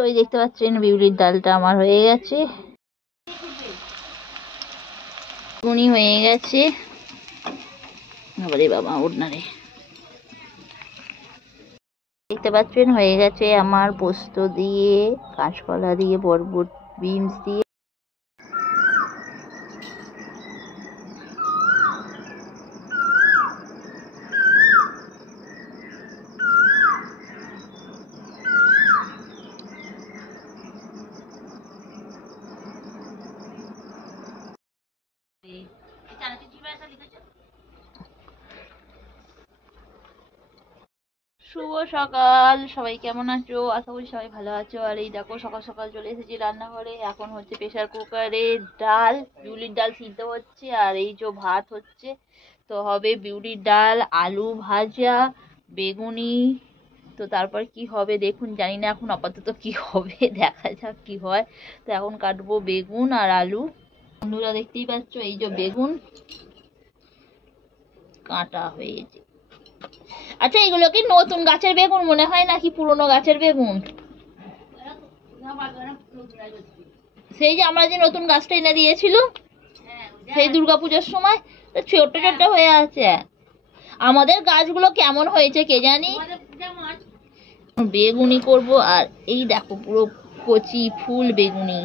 তো এই দেখতে পাচ্ছেন বিউলির ডালটা আমার হয়ে গেছে, বেগুনি হয়ে গেছে। বাবারে বাবা ওড়না রে। দেখতে পাচ্ছেন হয়ে গেছে আমার পোস্ত দিয়ে, কাঁচকলা দিয়ে, বরবটি, বিনস দিয়ে। শুভ সকাল, সবাই কেমন আছো? আশা করি সবাই ভালো আছো। আর এই দেখো সকাল সকাল চলে এসেছি রান্নাঘরে। এখন হচ্ছে প্রেসার কুকারে ডাল, বিউলির ডাল সিদ্ধ হচ্ছে, আর এই যে ভাত হচ্ছে। তো হবে বিউলির ডাল, আলু ভাজা, বেগুনি। তো তারপর কি হবে দেখুন, জানি না এখন আপাতত কি হবে, দেখা যাক কি হয়। তো এখন কাটবো বেগুন আর আলু। বন্ধুরা দেখতেই পাচ্ছ এই যে বেগুন কাটা হয়েছে। আচ্ছা এগুলো কি নতুন গাছের বেগুন মনে হয় নাকি পুরনো গাছের বেগুন? সেই যে আমরা যে নতুন গাছটা এনে দিয়েছিল সেই দুর্গাপূজার সময়, ছোট ছোট হয়ে আছে। আমাদের গাছগুলো কেমন হয়েছে কে জানি। বেগুনি করব, আর এই দেখো পুরো কচি ফুল বেগুনি।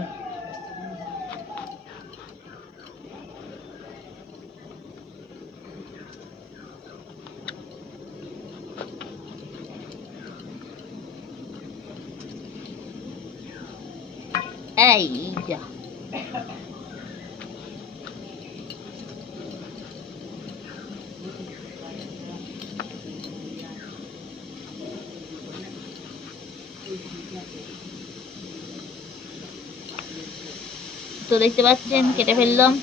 এই যা তো দেখতে পাচ্ছেন কেটে ফেললাম।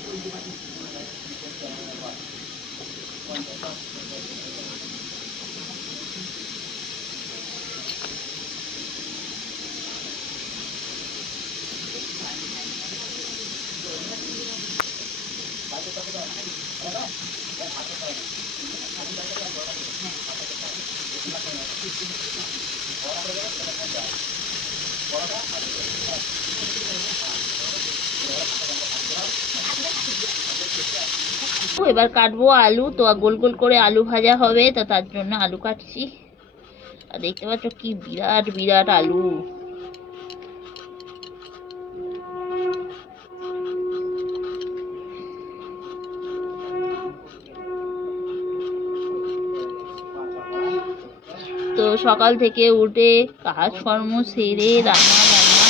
এবার কাটবো আলু। তো গোল গোল করে আলু ভাজা হবে, তো তার জন্য আলু কাটছি। আর দেখতে পাচ্ছ কি বিরাট বিরাট আলু। তো সকাল থেকে উঠে কাজকর্ম সেরে রান্না বান্না,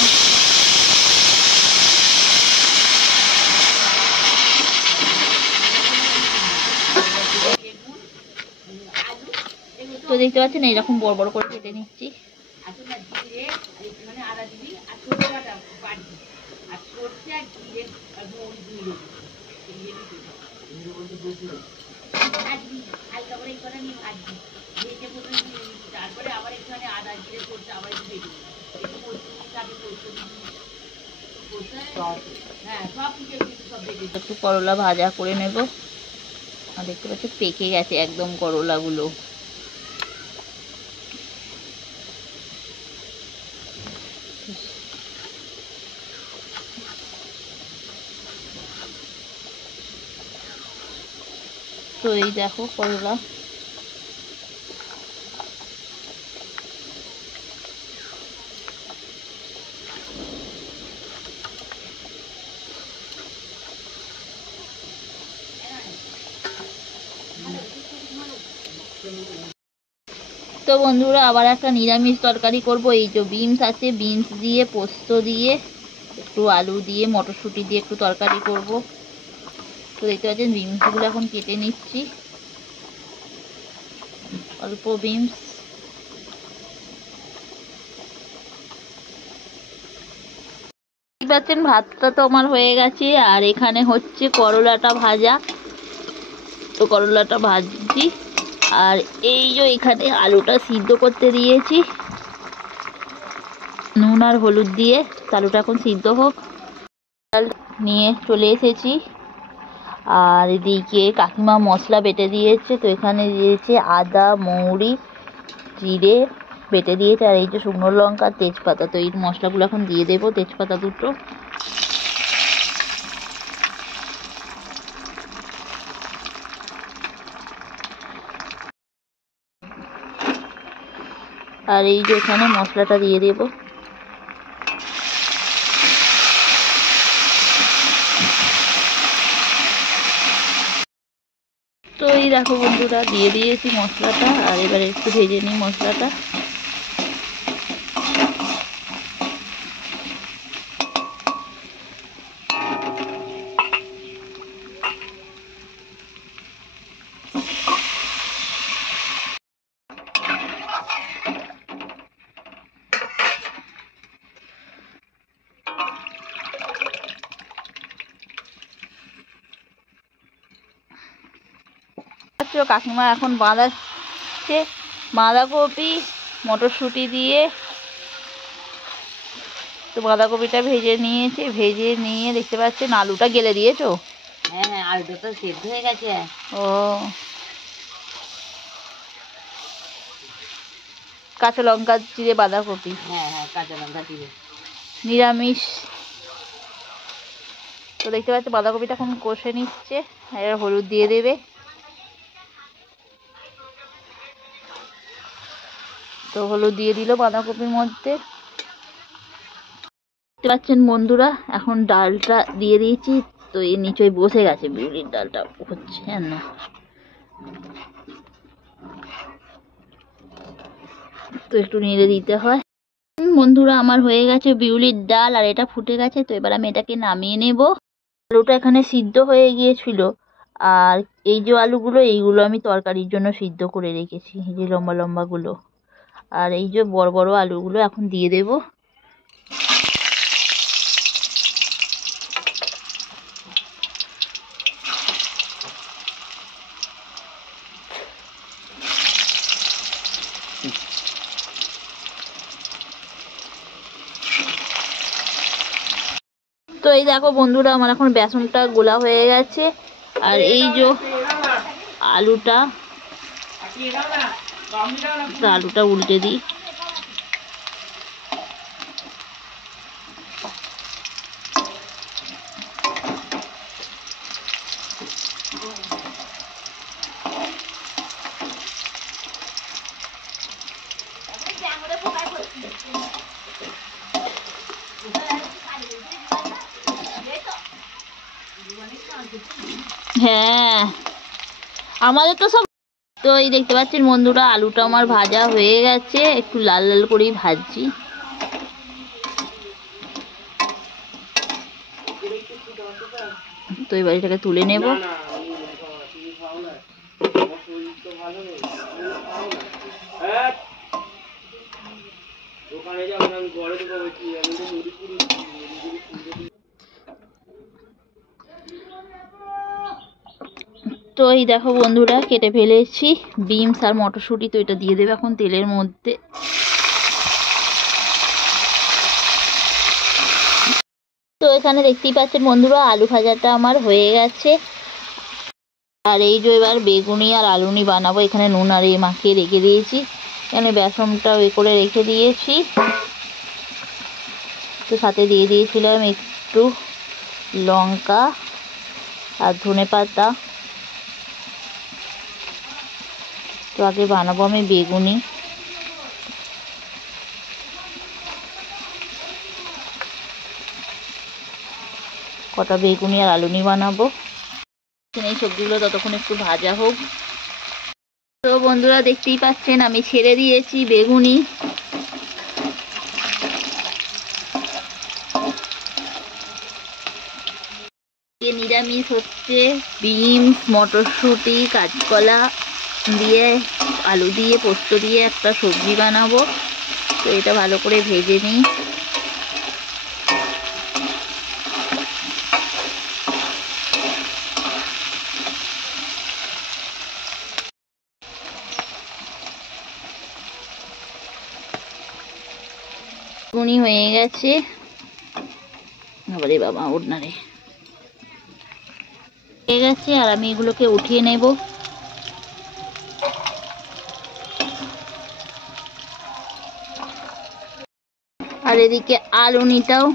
তো দেখতে পাচ্ছেন এইরকম বড় বড় করে কেটে নিচ্ছি। একটু করলা ভাজা করে নেব। আর দেখতে পাচ্ছি পেকে গেছে একদম করলাগুলো। তো এই দেখো করলা। তো বন্ধুরা আবার একটা নিরামিষ তরকারি করব। এই যে বিনস আছে, বিনস দিয়ে পোস্ত দিয়ে একটু আলু দিয়ে মটরশুঁটি দিয়ে একটু তরকারি করব। তো দেখতে পাচ্ছেন বিনসগুলো এখন কেটে নিচ্ছি, অল্প বিনস। দেখতে পাচ্ছেন ভাতটা তো আমার হয়ে গেছে, আর এখানে হচ্ছে করলাটা ভাজা। তো করলাটা ভাজছি, আর এই যে এখানে আলুটা সিদ্ধ করতে দিয়েছি নুন আর হলুদ দিয়ে। আলুটা এখন সিদ্ধ হোক। ডাল নিয়ে চলে এসেছি, আর এদিকে কাকিমা মশলা বেটে দিয়েছে। তো এখানে দিয়েছে আদা, মৌরি, জিরে, বেটে দিয়েছে। আর এই যে শুকনো লঙ্কা, তেজপাতা, তো এই মশলাগুলো এখন দিয়ে দেবো, তেজপাতা দুটো। আর এই যে এখানে মশলাটা দিয়ে দেবো। তো এই দেখো বন্ধুরা, দিয়ে দিয়েছি মশলাটা। আর এবার একটু ভেজে নিই মশলাটা। কাকিমা এখন বাঁধাচ্ছে বাঁধাকপি মটরশুঁটি দিয়ে। তো বাঁধাকপিটা ভেজে নিয়েছে, ভেজে নিয়ে দেখতে পাচ্ছেন আলুটা গেলে দিয়েছো? হ্যাঁ, আলুটা তো সেদ্ধ হয়ে গেছে। ও, কাঁচা লঙ্কা চিড়ে বাঁধাকপি। হ্যাঁ হ্যাঁ, কাঁচা লঙ্কা চিড়ে নিরামিষ। তো দেখতে পাচ্ছি বাঁধাকপিটা এখন কষে নিচ্ছে। এবার হলুদ দিয়ে দেবে। তো হলুদ দিয়ে দিল বাঁধাকপির মধ্যে। দেখতে পাচ্ছেন বন্ধুরা, এখন ডালটা দিয়ে দিয়েছি। তো এই নিচে বসে গেছে, বিউলির ডালটা হচ্ছে না। তো একটু নেড়ে দিতে হয়। বন্ধুরা, আমার হয়ে গেছে বিউলির ডাল, আর এটা ফুটে গেছে। তো এবার আমি এটাকে নামিয়ে নেব। আলুটা এখানে সিদ্ধ হয়ে গিয়েছিল। আর এই যে আলুগুলো, এইগুলো আমি তরকারির জন্য সিদ্ধ করে রেখেছি, এই যে লম্বা লম্বাগুলো। আর এই যে বড় বড় আলুগুলো এখন দিয়ে দেব। তো এই দেখো বন্ধুরা, আমার এখন বেসনটা গোলা হয়ে গেছে। আর এই যে আলুটা, আলুটা উল্টে দিই। হ্যাঁ, আমাদের তো সব। তো এই দেখতে পাচ্ছেন বন্ধুরা, আলুটা আমার ভাজা হয়ে গেছে, একটু লাল লাল করেই ভাজছি। তো এবার এটাকে তুলে নেব। তো এই দেখো বন্ধুরা, কেটে ফেলেছি বিনস আর মটরশুঁটি। তো এটা দিয়ে দেবে এখন তেলের মধ্যে। তো এখানে দেখতেই পাচ্ছেন বন্ধুরা, আলু ভাজাটা আমার হয়ে গেছে। আর এই যে এবার বেগুনি আর আলুনি বানাবো। এখানে নুন আর মাখিয়ে রেখে দিয়েছি। এখানে বেসনটা করে রেখে দিয়েছি। তো সাথে দিয়ে দিয়েছিলাম একটু লঙ্কা আর ধনেপাতা। তো আগে বানাবো আমি বেগুনি। কটা বেগুনি আর আলুনি বানাবো। এই সবজিগুলো ততক্ষণ একটু ভাজা হোক। তো বন্ধুরা, দেখতেই পাচ্ছেন আমি ছেড়ে দিয়েছি বেগুনি। নিরামিষ হচ্ছে বিনস, মটরশুঁটি, কাঁচকলা দিয়ে, আলু দিয়ে, পোস্ত দিয়ে একটা সবজি বানাবো। তো এটা ভালো করে ভেজে নিই। বেগুনি হয়ে গেছে। আরে বাবা, ওঠ না রে। হয়ে গেছে, আর আমি এগুলোকে উঠিয়ে নেব। আর এদিকে আলুনিটাও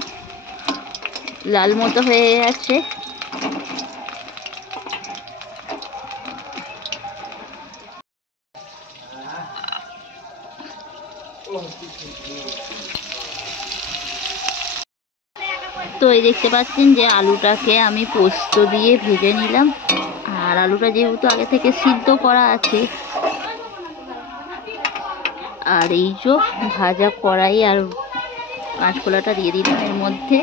লাল মতো হয়ে আছে। তো এই দেখতে পাচ্ছেন যে আলুটাকে আমি পোস্ত দিয়ে ভেজে নিলাম। আর আলুটা যেহেতু আগে থেকে সিদ্ধ করা আছে, আর এই যে ভাজা কড়াই আর কাঁচকলাটা দিয়ে দিলাম এর মধ্যে।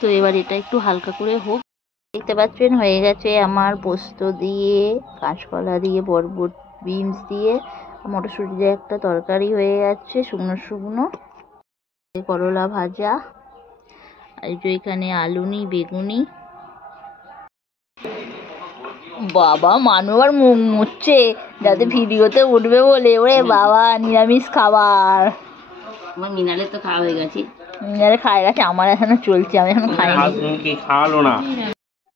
তো এবার এটা একটু হালকা করে হোক। দেখতে পাচ্ছেন হয়ে গেছে আমার পোস্ত দিয়ে, কাঁচকলা দিয়ে, বরবটি, বিনস দিয়ে, মটরশুঁটি দিয়ে একটা তরকারি হয়ে যাচ্ছে শুকনো শুকনো। করলা ভাজা, আর এই যে এখানে আলুনি, বেগুনি। বাবা মানু আর মুখ মুছছে যাতে ভিডিওতে উঠবে বলে। ওরে বাবা, নিরামিষ খাবার। আমার মিনালে তো খাওয়া হয়ে গেছে। মিনারে খাওয়া গেছে, আমার এখনো চলছে, আমি এখন খাইনি। খাওয়ালো না।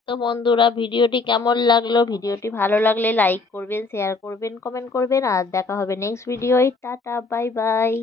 তো বন্ধুরা, ভিডিওটি কেমন লাগলো? ভিডিওটি ভালো লাগলে লাইক করবেন, শেয়ার করবেন, কমেন্ট করবেন। আর দেখা হবে নেক্সট ভিডিওয়। Tata, bye by.